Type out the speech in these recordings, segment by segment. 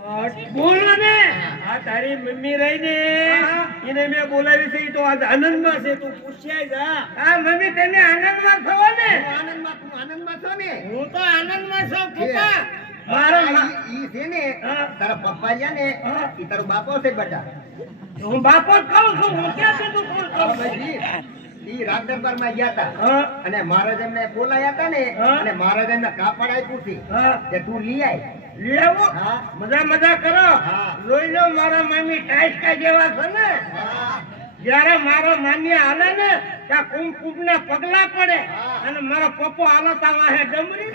બોલો આ તારી મમ્મી રહી ને એને મેં બોલાવી છે તો આજ આનંદમાં છે તું પૂછ્યા જા હા. મમ્મી તમે આનંદમાં છો ને? આનંદમાં તું આનંદમાં છો ને? હું તો આનંદમાં છું પપ્પા. મારો મારો ઈ છે ને તારા પપ્પા છે ને ઈ તારો બાપો છે બેટા. હું બાપો જ છું હું ક્યાં છે તું હા, ભાઈ ઈ દરબારમાં ગયા હતા અને મહારાજ એમને બોલાયા હતા ને અને મહારાજ એમને કાપડ આપ્યું છે કે તું લઈ આય. લઈ આવો મજા મજા કરો. લોહી લો મારા મામી ટાઈસકા જેવા છે ને. જયારે મારો મામી હાલે ને ત્યાં કુમ કુમ ને પગલા પડે. અને મારો પપ્પો હાલો તા વાહે ડમરી.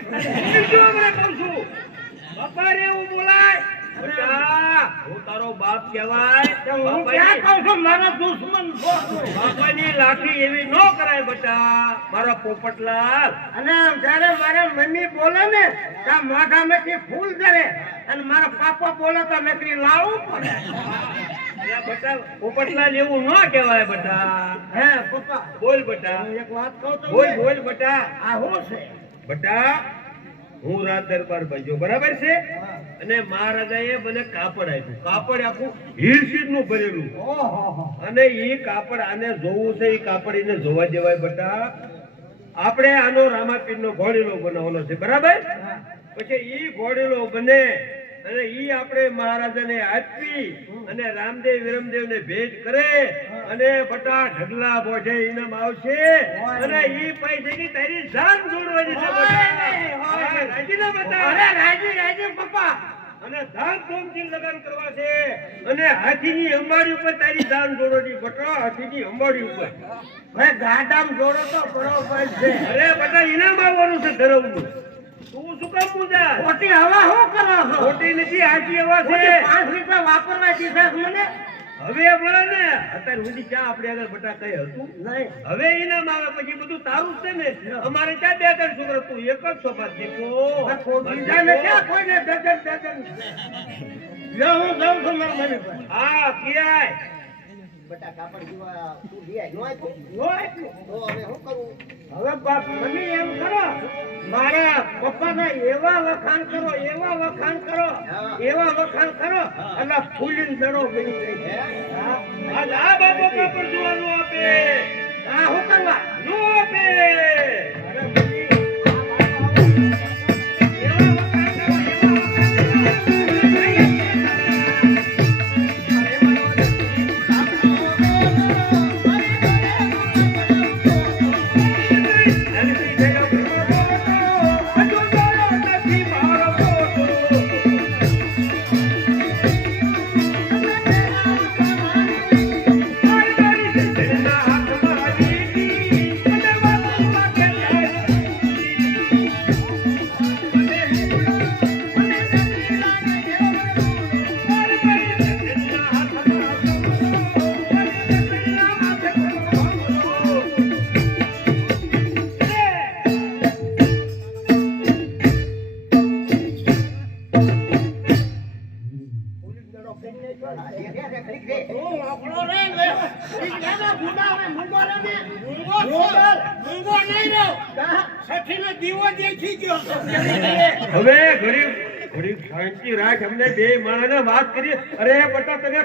શું છું. પપ્પા એવું બોલાય. હું તારો બાપ કહેવાય? હું ક્યાં કહું છું? મારો દુશ્મન બાપાની લાઠી એવી ન કરાય બટા. મારા પોપટલાલ. અને જ્યારે મારા મમ્મી બોલે ને ત્યાં મોઢામાંથી ફૂલ ધરે અને મારા પાપા બોલે તો નકરી લાવવું પડે. પોપટલાલ એવું ન કહેવાય બેટા. હે પપ્પા. બોલ બટા. એક વાત કહું બોલ બોલ બેટા. આ છે? બેટા હું રાજ દરબાર બન્યો બરાબર છે? અને મહારાજાએ મને કાપડ આપ્યું. કાપડ આખું હીરસીરનું ભરેલું. અને એ કાપડ આને જોવું છે એ કાપડ એને જોવા દેવાય બટા. આપણે આનો રામાપીર નો ઘોડેલો બનાવવાનો છે બરાબર? પછી એ ઘોડેલો બને અને ઈ આપણે મહારાજાને આપી અને રામદેવ વિરમદેવ ને ભેટ કરે અને બટા ઢગલા બોઢે ઇનામ આવશે. અને ઈ પૈસાની તારી જાન જોડવાની છે રાજી ના બતા અરે રાજી રાજી પપ્પા. અને ધામધૂમથી લગન કરવા છે. અને હાથીની અંબાડી ઉપર તારી જાન જોડવાની બટા હાથીની અંબાડી ઉપર. ભાઈ ગાડામ જોડો તો બરોબર છે. અરે બટા ઇનામ આવવાનું છે ધરમનું. તું શું કામ પૂજા? ખોટી હવા શું કરો છો? ખોટી નથી હાચી એવા છે. પાંચ રૂપિયા વાપરવા દીધા મને? હવે બોલે ને અત્યારે સુધી ક્યાં આપણે આગળ બટા કઈ હતું હવે ઇનામ આવે પછી બધું તારું છે ને. અમારે ક્યાં બે ત્રણ છોકરા તું એક જ છોકરા દીપો બીજાને ક્યાં કોઈને હું જાઉં છું મારા મને હા ક્યાંય? બેટા કાપડ જેવા તું લઈ આય. નો આપ્યું? નો આપ્યું. તો હવે શું કરું? હવે બાપ મને એમ કરો મારા પપ્પાના એવા વખાણ કરો એવા વખાણ કરો એવા વખાણ કરો એટલે ફૂલીને દડો બની હે? હા. આ બાપા જોવાનું આપે. આ શું કરવા? નો આપે.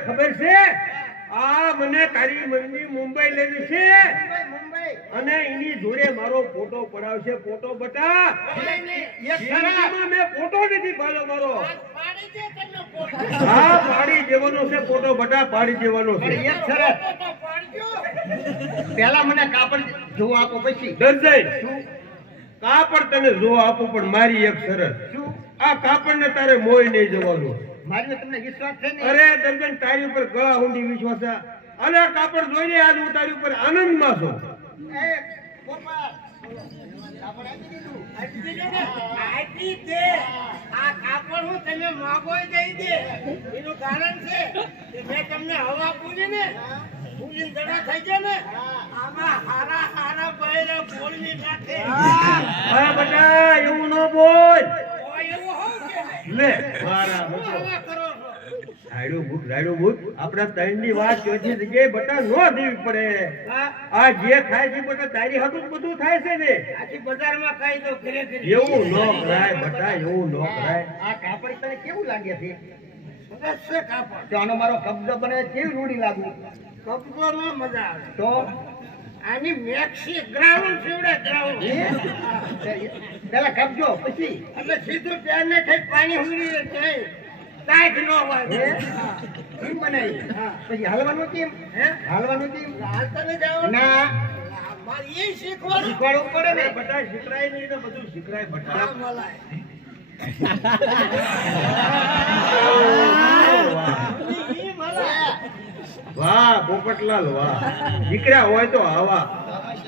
ખબર છે? આ મને તારી મમ્મી મુંબઈ લઈ જશે. મુંબઈ મુંબઈ અને એની જોડે મારો ફોટો પડાવશે. ફોટો બટા. મેં ફોટો નથી પાડ્યો મારો. પાડી દે તને ફોટો. હા પાડી દેવાનો છે ફોટો બટા પાડી દેવાનો છે. પહેલા મને કાપડ જોવા આપો પછી. દર્જાઈ કાપડ તને જોવા આપો પણ મારી એક શરત. આ કાપડ ને તારે મોય નહીં જવાનું. મારી તમને વિશ્વાસ છે ને અરે દર્જન તારી ઉપર ગળા ઊંડી વિશ્વાસ છે. અને આ કાપડ જોઈને આજ હું તારી ઉપર આનંદમાં છું. એ પોપા કાપડ આપી દીધું. આપી દેજો આપી દે. આ કાપડ હું તમે માગો દઈ દે. એનું કારણ છે કે મેં તમને હવા પૂરી ને પૂરીને દડા થઈ ગયા ને. આમાં હારા હારા બૈરા બોલવી નાખે હા બેટા એવું ન બોલ ઓય એવું હોવ કે લે મારા શું બેટો. રાયડું રાયડું ભૂત આપણા ત્રણની વાત ચોથી જગ્યાએ બટા નો દેવી પડે. આ જે થાય છે બટા તારી હાથું બધું થાય છે ને. આથી બજારમાં ખાઈ તો ઘરે ઘરે. એવું ન કરાય બટા એવું ન કરાય. આ કાપડ તને કેવું લાગે છે? સરસ છે કાપડ. તો આનો મારો કબજો બને કેવી રૂડી લાગુ? કબજો મજા આવે. તો? આની મેક્સી ગ્રાઉન્ડ સીવડે ગ્રાઉન્ડ. પેલા કબજો પછી? એટલે સીધું ત્યાં થઈ પાણી ઉડી જાય ટાઈટ ન હોય. હે? બનાવી પછી હાલવાનું કેમ? હે? હાલવાનું કેમ? હાલ તને જવાનું. ના. મારે એ શીખવાનું શીખવાડવું પડે ને. બટા શીખરાય નહીં તો બધું શીખરાય બટા મલાય. ઈ મલાય. વાહ પોપટલાલ વાહ. દીકરા હોય તો આવા.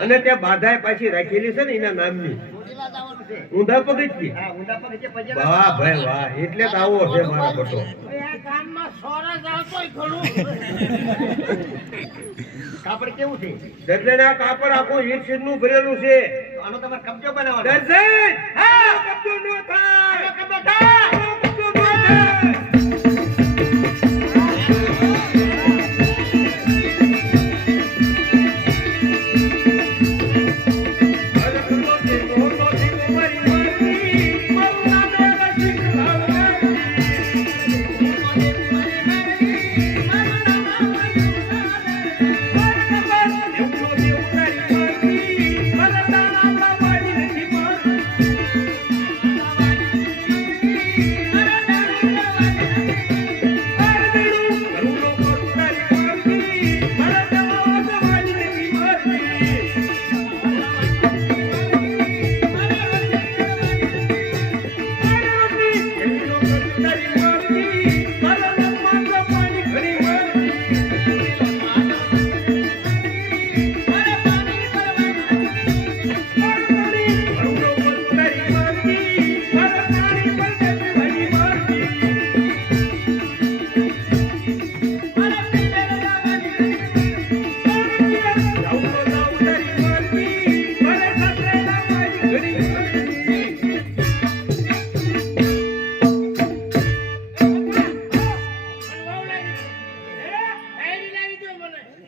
અને ત્યાં બાધાએ પાછી રાખેલી છે ને એના નામની. ઊંધા પગથિયે. વાહ ભાઈ વાહ. એટલે જ આવો છે મારો બટો હવે કાપડ કેવું છે? દર્જના કાપડ આખું શીટનું ભરેલું છે. આનો તમારે કબજો બનાવવાનો. દર્જન! હા! કબજો ન થાય! કબજો થાય!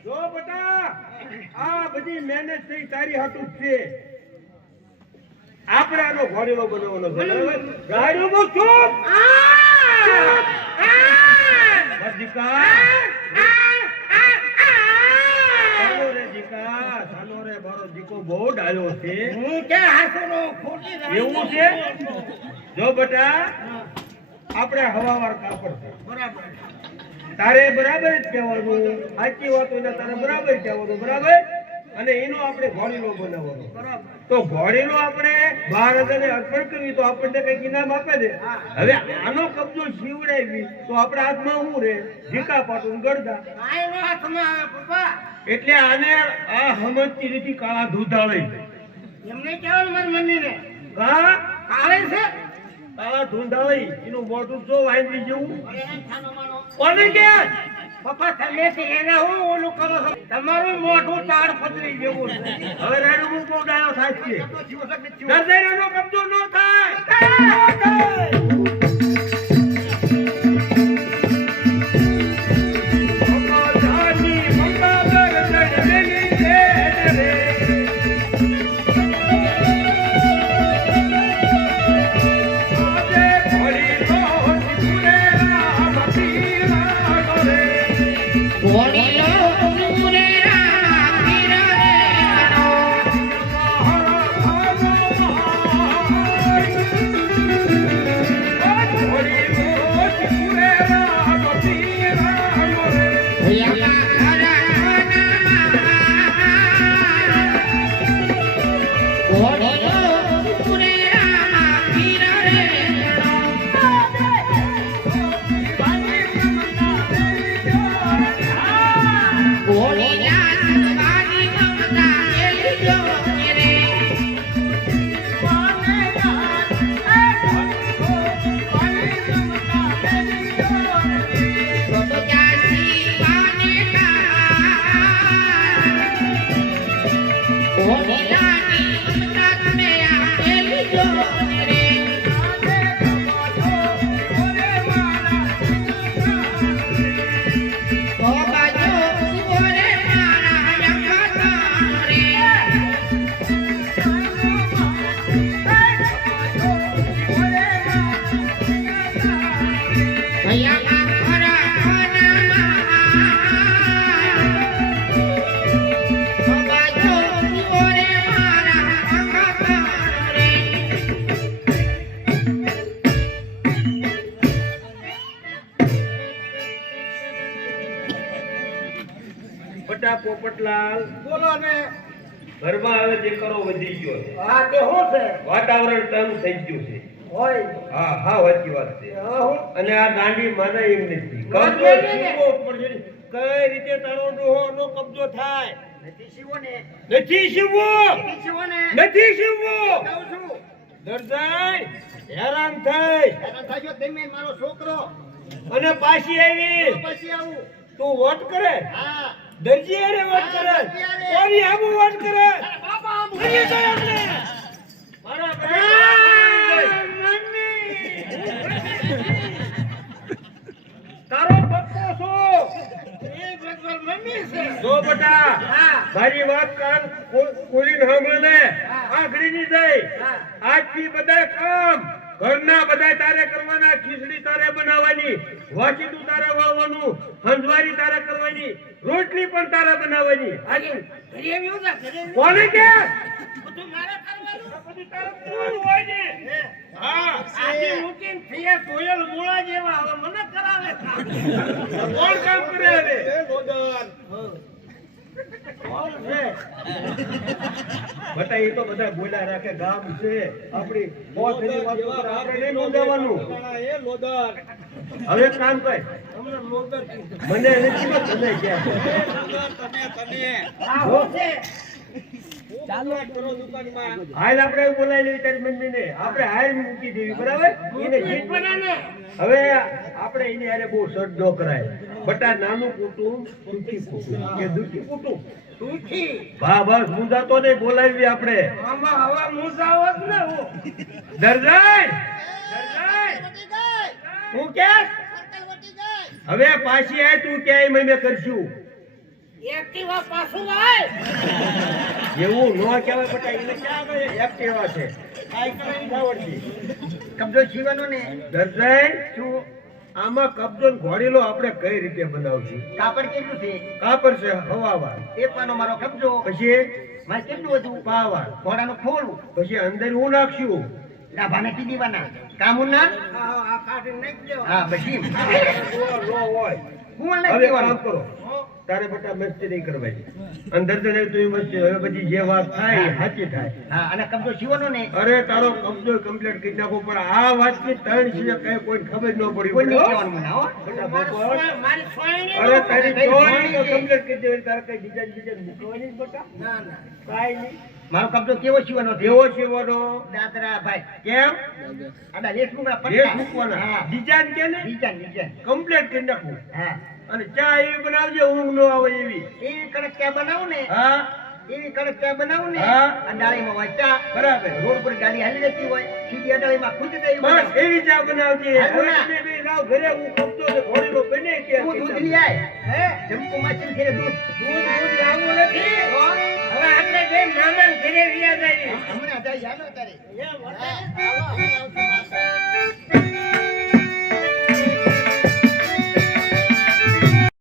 જો બટા આ બધી મહેનત થઈ તારી હાટું છે. આપણે આનો ઘોડેલો બનાવવાનો છે? ગાડીઓ બહુ ચૂપ દીકા રે દીકા. બહુ ડાયો છે. હું ક્યાં હાસુનો ખોટી એવું છે. જો બટા આપણે હવાવાર કાપડ છે. બરાબર. તારે બરાબર જ કહેવાનું. સાચી વાત હોય તારે બરાબર કહેવાનું બરાબર? અને એનો આપણે ઘોડીલો બનાવવાનો. તો ઘોડીલો આપણે બાર હજારને અર્પણ કરવી તો આપણને કંઈક ઇનામ આપે છે હવે આનો કબજો શીવડાવી તો આપણા હાથમાં શું રે ઝીકા પાટું ગળદા એટલે આને આ હમજતી રીતે કાળા દૂધ આવે. એમને કહેવાનું મારી મમ્મીને. હા? કાળે છે? કાળા ધૂંધાવે એનું મોઢું જો વાંચી જેવું. પપ્પા, તમે હું ઓલું કરો તમારું મોઢું તાર પતરી જેવું હવે રેડું બહુ ડાયો થાય. કબજો ન થાય. પોપટલાલ. બોલો ને. ઘરમાં હવે દીકરો વધી ગયો છે. હા તે હો છે? વાતાવરણ તંગ થઈ ગયું છે. હોય. હા હા સાચી વાત છે. અને આ દાંડી માને એમ નથી. કબજો ને. શીખવો પડશે. કઈ રીતે તારો ડોહોનો કબજો થાય? નથી શીવો ને. નથી શીવો નથી શીવો ને. નથી શીવો કહું છું. દરજાઈ હેરાન થઈ. હેરાન થાજો તમે મારો છોકરો. અને પાછી આવી. પાછી આવું. તું વોટ કરે? હા. દરજી હારે વોટ કરે. કોની આબુ વાત કરે? બાપા આમ કરી. તો એમને મારા તારો પપ્પો છો? એ ભગવાન મમ્મી છે. જો બેટા મારી વાત કાન કોરી ખોલીને સાંભળે ને આ ઘડીની જઈ. હા. આજથી બધા કામ. બધા તારે કરવાના ખીચડી તારે બનાવવાની વાસીતું તારે વાવવાનું હંજવારી તારે કરવાની રોટલી પણ તારે બનાવવાની. કોને કે? બધું મારે કરવાનું. બધું તારે હોય હા. આજે મૂકીને થયા કોયલ જેવા મને કરાવે કોણ કામ કરે? બટા એ તો બધા બોલ્યા રાખે ગામ છે આપણી મોત એની વાત ઉપર આપણે નહીં બોલાવાનું હવે કામ કીધું. મને નથી તમે તમે આ હું છે? હાલ આપણે એવું બોલાવી લેવી તારી મમ્મીને. આપણે હાર મૂકી દેવી બરાબર? એને જીત બનાને. હવે આપણે એની હારે બહુ ન કરાય. બટા નાનું કુટુંબ સુખી કુટુંબ. કે દુખી કુટુંબ? દુઃખી. ભા બસ મુંજાતો નહીં બોલાવી આપણે. આમાં હવે હોત ને હું. દરજાઈ દરજાઈ હું કે? હવે પાછી આય તું ક્યાંય મેં કરશું? એક્ટિવા પાછું લાય. એવું ન કહેવાય બટા એને ક્યાં આગળ કહેવા છે. કબજો શીવાનો ને. દરજાઈ શું? આમાં કબજો ઘોડીલો આપણે કઈ રીતે બનાવશું? કાપડ કેટલું છે? કાપડ છે હવાવાર પાનો મારો કબજો. પછી? મારે કેટલું હતું? પાવાર ઘોડાનું ખોલું પછી અંદર હું નાખશું? ડાભાને કી દીવાના. કામું ના? હા, હા, આ કાઢીને હા પછી. નો હોય. હું લઈ કામ કરો. તારે બેટા મસ્તી નહીં કરવાની. અંદર તો નહીં તું મસ્તી હવે પછી જે વાત થાય સાચી થાય. હા અને કબજો શીવાનો ને અરે તારો કબજો કમ્પ્લીટ કરી નાખો પણ આ વાતની ત્રણ છે કઈ કોઈ ખબર ન પડી કોઈ નહીં કહેવાનું મને અરે તારી જોઈ કમ્પ્લીટ કરી દેવાની તારે કઈ ડિઝાઇન ડિઝાઇન મૂકવાની બેટા. ના, ના. કાંઈ નહીં. મારો કબજો કેવો શીવાનો છે? કેવો છે દાદરા ભાઈ કેમ આડા લેસ મૂકવાના ડિઝાઇન કે ને ડિઝાઇન કમ્પ્લીટ કરી નાખવું હા. અને ચા એવી બનાવજે ઊંઘ નો આવે એવી એવી કડક ચા બનાવું ને હા એવી કડક ચા બનાવું ને હા. આ ડાળીમાં હોય ચા બરાબર રોડ પર ગાડી હાલી જતી હોય સીધી અડાળીમાં ખૂટી જાય બસ એવી ચા બનાવજે હવે બે રાવ ઘરે હું કપતો ને ઘોડીનો બને કે હું દૂધ લઈ આય હે? જમકુ માછલી ઘરે દૂધ દૂધ દૂધ લાવવું નથી. હવે આપણે બે મામાન ઘરે વ્યા જઈએ. હમણાં જાય હાલો તારે એ હે? આવો આવશે.